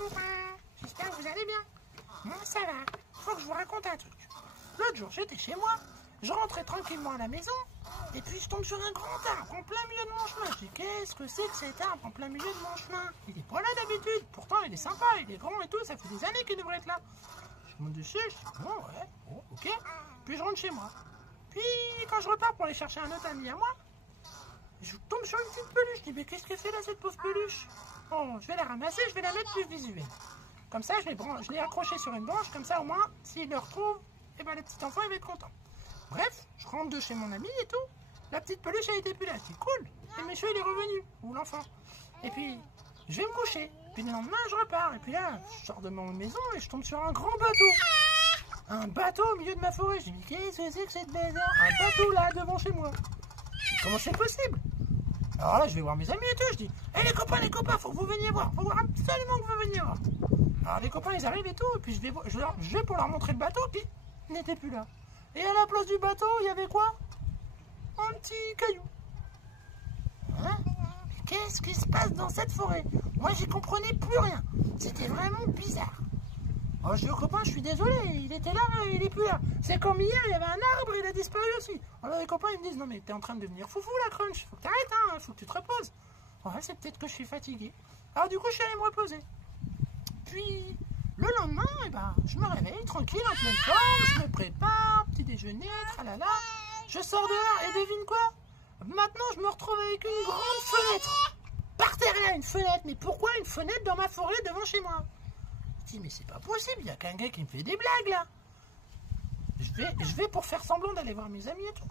copains, j'espère que vous allez bien. Moi ça va, faut que je vous raconte un truc. L'autre jour j'étais chez moi, je rentrais tranquillement à la maison, et puis je tombe sur un grand arbre en plein milieu de mon chemin. Je dis qu'est-ce que c'est que cet arbre en plein milieu de mon chemin? Il est pas là d'habitude, pourtant il est sympa, il est grand et tout, ça fait des années qu'il devrait être là. Je monte dessus, je dis bon ouais, bon, ok, puis je rentre chez moi. Puis quand je repars pour aller chercher un autre ami à moi, je tombe sur une petite peluche, je dis mais qu'est-ce que c'est là cette pauvre peluche? Bon, je vais la ramasser, je vais la mettre plus visuelle. Comme ça, je l'ai accroché sur une branche, comme ça au moins, s'il le retrouve, et ben le petit enfant il va être content. Bref, je rentre de chez mon ami et tout. La petite peluche elle était plus là, je dis cool, et monsieur il est revenu, ou l'enfant. Et puis, je vais me coucher. Puis le lendemain, je repars. Et puis là, je sors de mon maison et je tombe sur un grand bateau. Un bateau au milieu de ma forêt. Je dis mais qu'est-ce que c'est que cette bazar? Un bateau là, devant chez moi. Comment c'est possible? Alors là, je vais voir mes amis et tout, je dis hé les copains, faut que vous veniez voir, faut voir absolument que vous veniez voir. Alors les copains, ils arrivent et tout, et puis je vais pour leur montrer le bateau, puis il n'était plus là. Et à la place du bateau, il y avait quoi? Un petit caillou. Hein? Mais qu'est-ce qui se passe dans cette forêt? Moi, j'y comprenais plus rien. C'était vraiment bizarre. Alors je dis aux copains, je suis désolé, il était là, il est plus là. C'est comme hier, il y avait un arbre, il a disparu aussi. Alors les copains, ils me disent, non mais t'es en train de devenir foufou la Crunch, faut que t'arrêtes, hein, faut que tu te reposes. Ouais, c'est peut-être que je suis fatigué. Alors du coup, je suis allé me reposer. Puis, le lendemain, eh ben, je me réveille tranquille, en pleine forme, je me prépare, petit déjeuner, tralala. Je sors dehors et devine quoi? Maintenant, je me retrouve avec une grande fenêtre. Par terre, là, une fenêtre. Mais pourquoi une fenêtre dans ma forêt devant chez moi? Je dis, mais c'est pas possible, il y a qu'un gars qui me fait des blagues, là. Je vais pour faire semblant d'aller voir mes amis et tout.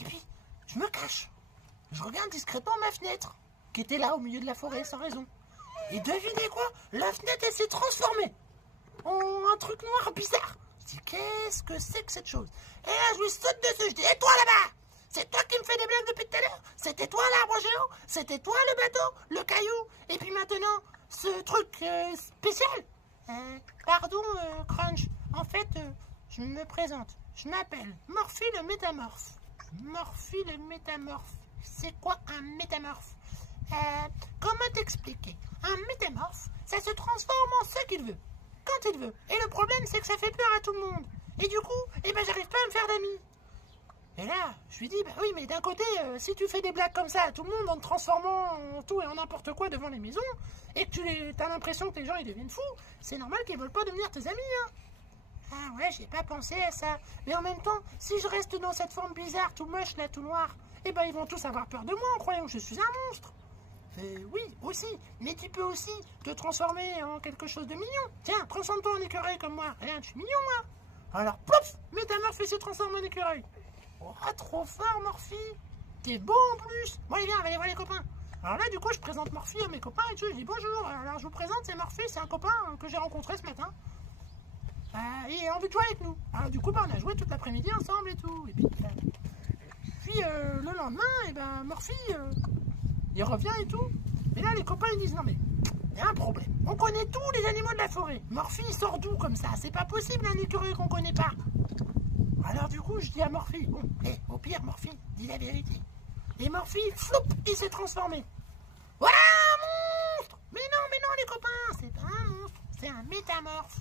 Et puis, je me cache. Je regarde discrètement ma fenêtre, qui était là, au milieu de la forêt, sans raison. Et devinez quoi? La fenêtre, elle s'est transformée en un truc noir bizarre. Je dis, qu'est-ce que c'est que cette chose? Et là, je lui saute dessus, je dis, et toi là-bas? C'est toi qui me fais des blagues depuis tout à l'heure? C'était toi l'arbre géant? C'était toi le bateau? Le caillou? Et puis maintenant, ce truc spécial? Pardon, Crunch. En fait, je me présente. Je m'appelle Morphy le métamorphe. Morphy le métamorphe. C'est quoi un métamorphe? Comment t'expliquer? Un métamorphe, ça se transforme en ce qu'il veut, quand il veut. Et le problème, c'est que ça fait peur à tout le monde. Et du coup, eh ben, j'arrive pas à me faire d'amis. Et là, je lui dis, bah oui, mais d'un côté, si tu fais des blagues comme ça à tout le monde en te transformant en tout et en n'importe quoi devant les maisons, et que tu as l'impression que les gens ils deviennent fous, c'est normal qu'ils veulent pas devenir tes amis, hein. Ah ouais, j'ai pas pensé à ça. Mais en même temps, si je reste dans cette forme bizarre, tout moche, là, tout noir, eh ben ils vont tous avoir peur de moi en croyant que je suis un monstre. Oui, aussi, mais tu peux aussi te transformer en quelque chose de mignon. Tiens, transforme-toi en écureuil comme moi. Regarde, je suis mignon, moi. Alors, pouf, Métamorphe se transforme en écureuil. Oh, trop fort, Morphy. T'es beau en plus. Bon, allez, viens, on va aller voir les copains. Alors là, du coup, je présente Morphy à mes copains et tout. Je dis bonjour. Alors, je vous présente, c'est Morphy, c'est un copain que j'ai rencontré ce matin. Il a envie de jouer avec nous. Alors, du coup, on a joué toute l'après-midi ensemble et tout. Et puis le lendemain, et ben, Morphy, il revient et tout. Et là, les copains, ils disent non, mais il y a un problème. On connaît tous les animaux de la forêt. Morphy, il sort d'où comme ça? C'est pas possible, un écureuil qu'on connaît pas. Alors du coup, je dis à Morphy, bon, au pire, Morphy, dis la vérité. Et Morphy, floup, il s'est transformé. Voilà un monstre! Mais non, les copains, c'est pas un monstre, c'est un métamorphe.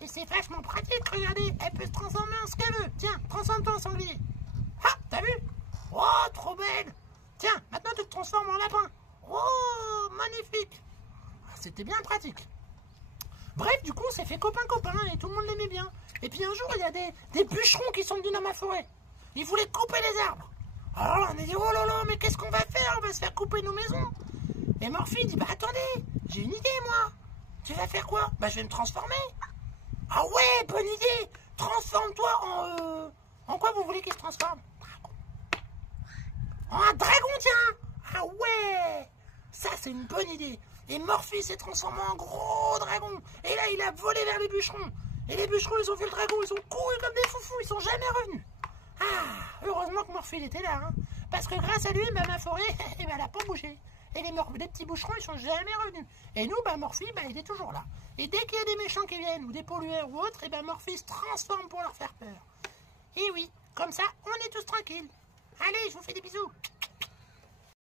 Et c'est vachement pratique, regardez, elle peut se transformer en ce qu'elle veut. Tiens, transforme-toi en sanglier. Ah, t'as vu? Oh, trop belle! Tiens, maintenant tu te transformes en lapin. Oh, magnifique! C'était bien pratique. Bref, du coup, on s'est fait copain-copain et tout le monde l'aimait bien. Et puis un jour, il y a des bûcherons qui sont venus dans ma forêt. Ils voulaient couper les arbres. Alors là, on a dit, oh là là, mais qu'est-ce qu'on va faire? On va se faire couper nos maisons. Et Morphy dit, bah attendez, j'ai une idée, moi. Tu vas faire quoi? Bah je vais me transformer. Ah ouais, bonne idée. Transforme-toi en quoi vous voulez qu'il se transforme? En un dragon, tiens. Ah ouais, ça c'est une bonne idée. Et Morphy s'est transformé en gros dragon. Et là, il a volé vers les bûcherons. Et les bûcherons, ils ont vu le dragon, ils ont couru comme des foufous, ils sont jamais revenus. Ah, heureusement que Morphy, il était là, hein. Parce que grâce à lui, bah, ma forêt, elle n'a pas bougé. Et les petits bûcherons, ils sont jamais revenus. Et nous, bah, Morphy, bah, il est toujours là. Et dès qu'il y a des méchants qui viennent, ou des pollueurs ou autres, et bah, Morphy se transforme pour leur faire peur. Et oui, comme ça, on est tous tranquilles. Allez, je vous fais des bisous.